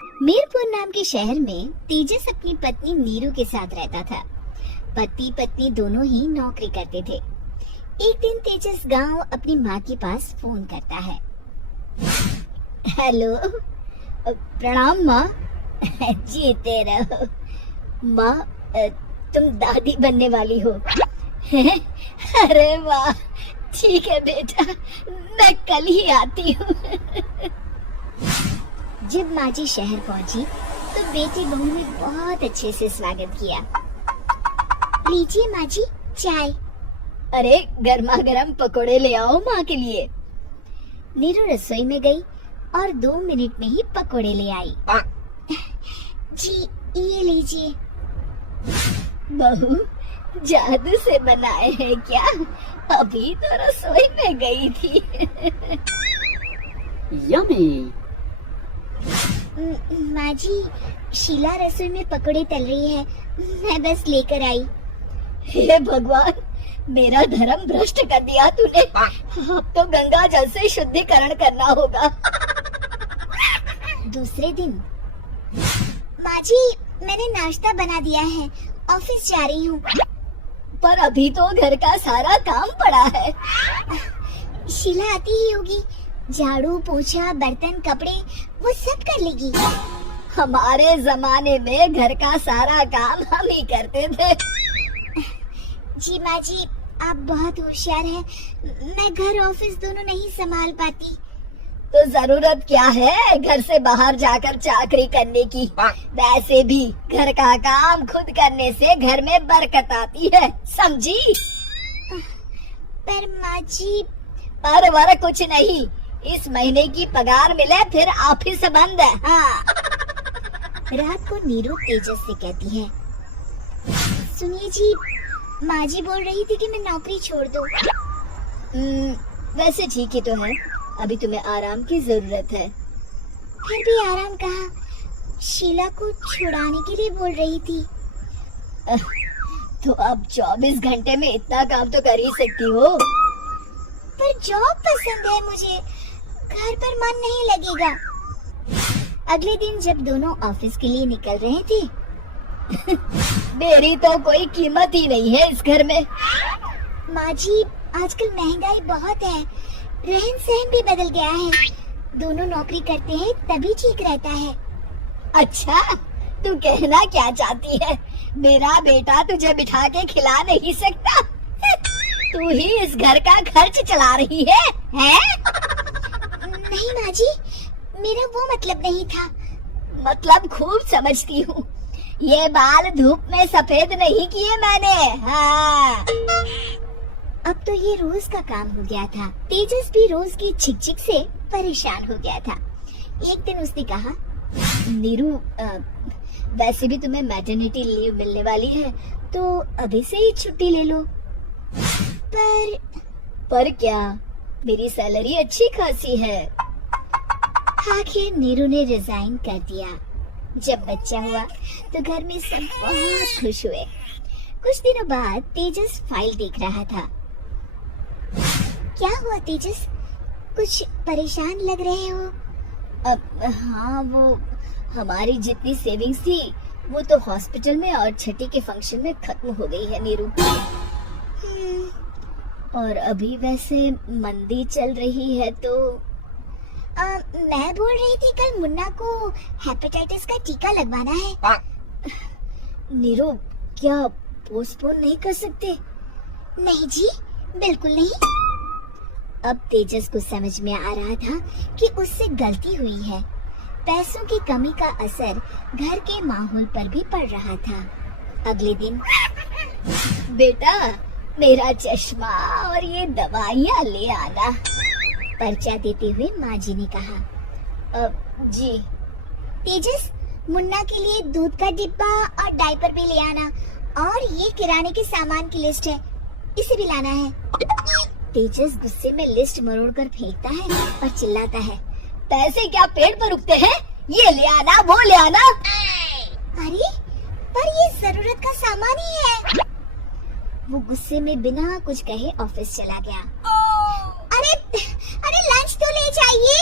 मीरपुर नाम के शहर में तेजस अपनी पत्नी नीरू के साथ रहता था। पति पत्नी दोनों ही नौकरी करते थे। एक दिन तेजस गांव अपनी माँ के पास फोन करता है। हेलो, प्रणाम माँ। जीते रहो माँ, तुम दादी बनने वाली हो। अरे वाह, ठीक है बेटा, मैं कल ही आती हूँ। जब माँ जी शहर पहुँची तो बेटी बहू ने बहुत अच्छे से स्वागत किया। लीजिए माँ जी चाय। अरे गर्मा गर्म पकोड़े ले आओ माँ के लिए। नीरू रसोई में गई और 2 मिनट में ही पकोड़े ले आई। जी ये लीजिए। बहू जादू से बनाए हैं क्या? अभी तो रसोई में गई थी। यम्मी। माँ जी, शीला रसोई में पकोड़े तल रही है, मैं बस लेकर आई। हे भगवान, मेरा धर्म भ्रष्ट कर दिया तूने। अब तो गंगा जल से शुद्धिकरण करना होगा। दूसरे दिन, माँ जी मैंने नाश्ता बना दिया है, ऑफिस जा रही हूँ। पर अभी तो घर का सारा काम पड़ा है। शीला आती ही होगी, झाड़ू पोछा बर्तन कपड़े वो सब कर लेगी। हमारे जमाने में घर का सारा काम हम ही करते थे। जी माँ जी, आप बहुत होशियार हैं, मैं घर ऑफिस दोनों नहीं संभाल पाती। तो जरूरत क्या है घर से बाहर जाकर चाकरी करने की? वैसे भी घर का काम खुद करने से घर में बरकत आती है, समझी? पर माँ जी, पर वर कुछ नहीं, इस महीने की पगार मिले फिर ऑफिस बंद है। हाँ। रात को नीरू तेजस से कहती है, सुनिए जी, माँ जी बोल रही थी कि मैं नौकरी छोड़ दूं। वैसे ठीक ही तो है, अभी तुम्हें आराम की जरूरत है। फिर भी आराम कहाँ, शीला को छुड़ाने के लिए बोल रही थी। तो अब 24 घंटे में इतना काम तो कर ही सकती हो। पर जॉब पसंद है मुझे, घर पर मन नहीं लगेगा। अगले दिन जब दोनों ऑफिस के लिए निकल रहे थे, मेरी तो कोई कीमत ही नहीं है इस घर में। माँ जी, आजकल महंगाई बहुत है, रहन सहन भी बदल गया है। दोनों नौकरी करते हैं तभी ठीक रहता है। अच्छा, तू कहना क्या चाहती है? मेरा बेटा तुझे बिठा के खिला नहीं सकता? तू ही इस घर का खर्च चला रही है, हैं? नहीं माँ जी, मेरा वो मतलब नहीं था। मतलब खूब समझती हूँ, ये बाल धूप में सफेद नहीं किए मैंने। हाँ। अब तो ये रोज का काम हो गया था। तेजस भी रोज की चिक-चिक से परेशान हो गया था। एक दिन उसने कहा, नीरू, वैसे भी तुम्हें मैटरनिटी लीव मिलने वाली है, तो अभी से ही छुट्टी ले लो। पर क्या? मेरी सैलरी अच्छी खासी है। आखिर नीरू ने रिजाइन कर दिया। जब बच्चा हुआ तो घर में सब बहुत खुश हुए। कुछ दिनों बाद तेजस फाइल देख रहा था। क्या हुआ तेजस, कुछ परेशान लग रहे हो? हाँ, वो हमारी जितनी सेविंग्स थी वो तो हॉस्पिटल में और छठी के फंक्शन में खत्म हो गई है नीरू। और अभी वैसे मंदी चल रही है तो मैं बोल रही थी कल मुन्ना को हेपेटाइटिस का टीका लगवाना है। नीरू, क्या पोस्टपोन नहीं कर सकते? नहीं जी, बिल्कुल नहीं। अब तेजस को समझ में आ रहा था कि उससे गलती हुई है। पैसों की कमी का असर घर के माहौल पर भी पड़ रहा था। अगले दिन, बेटा मेरा चश्मा और ये दवाइयाँ ले आना, पर्चा देते हुए माँ जी ने कहा। जी। तेजस, मुन्ना के लिए दूध का डिब्बा और डायपर भी ले आना, और ये किराने के सामान की लिस्ट है, इसे भी लाना है। तेजस गुस्से में लिस्ट मरोड़कर फेंकता है और चिल्लाता है, पैसे क्या पेड़ पर उगते हैं? ये ले आना, वो ले आना। अरे, पर ये जरूरत का सामान ही है। वो गुस्से में बिना कुछ कहे ऑफिस चला गया। अरे लंच तो ले जाइए।